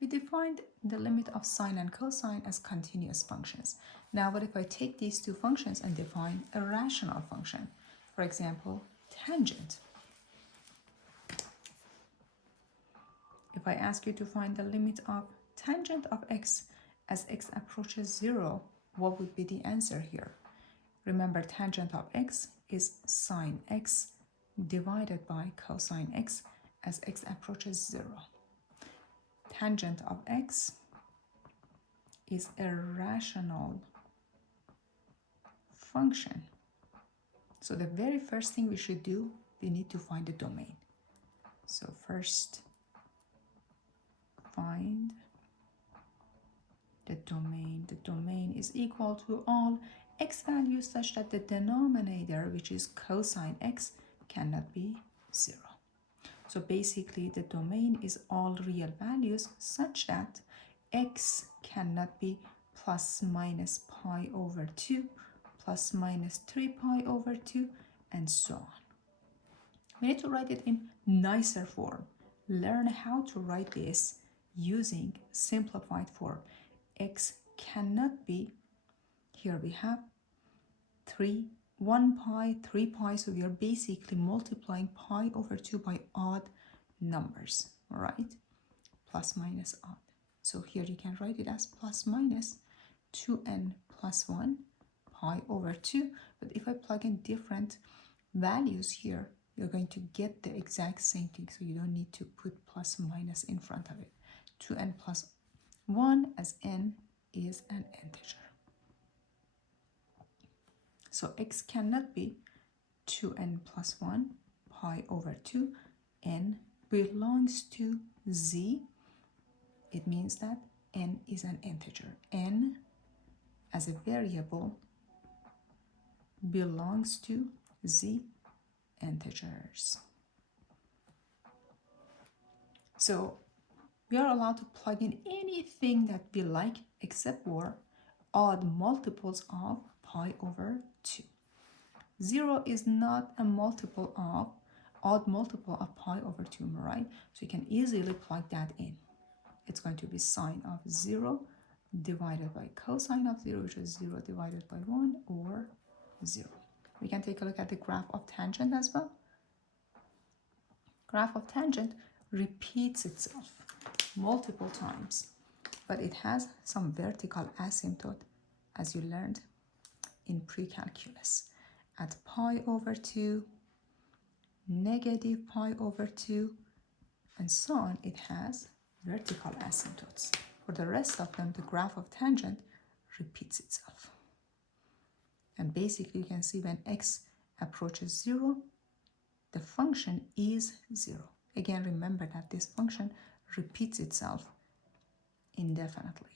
We defined the limit of sine and cosine as continuous functions. Now, what if I take these two functions and define a rational function? For example, tangent. If I ask you to find the limit of tangent of x as x approaches 0, what would be the answer here? Remember, tangent of x is sine x divided by cosine x as x approaches 0. Tangent of x is a rational function. So the very first thing we should do, we need to find the domain. So first, find the domain. The domain is equal to all x values such that the denominator, which is cosine x, cannot be 0. So basically, the domain is all real values such that x cannot be plus minus pi over 2, plus minus 3 pi over 2, and so on. We need to write it in nicer form. Learn how to write this using simplified form. X cannot be, here we have 1 pi, 3 pi, so we are basically multiplying pi over 2 by odd numbers, all right? Plus minus odd. So here you can write it as plus minus 2n plus 1 pi over 2, but if I plug in different values here, you're going to get the exact same thing, so you don't need to put plus minus in front of it. 2n plus 1, as n is an integer. So x cannot be 2n plus 1 pi over 2. N belongs to z. It means that n is an integer. N as a variable belongs to z integers. So we are allowed to plug in anything that we like except for odd multiples of pi over 2. 0 is not a multiple of, odd multiple of pi over 2, right? So you can easily plug that in. It's going to be sine of 0 divided by cosine of 0, which is 0 divided by 1 or 0. We can take a look at the graph of tangent as well. Graph of tangent repeats itself multiple times, but it has some vertical asymptote, as you learned in pre-calculus. At pi over 2, negative pi over 2, and so on, it has vertical asymptotes. For the rest of them, the graph of tangent repeats itself. And basically, you can see when x approaches 0, the function is 0. Again, remember that this function repeats itself indefinitely.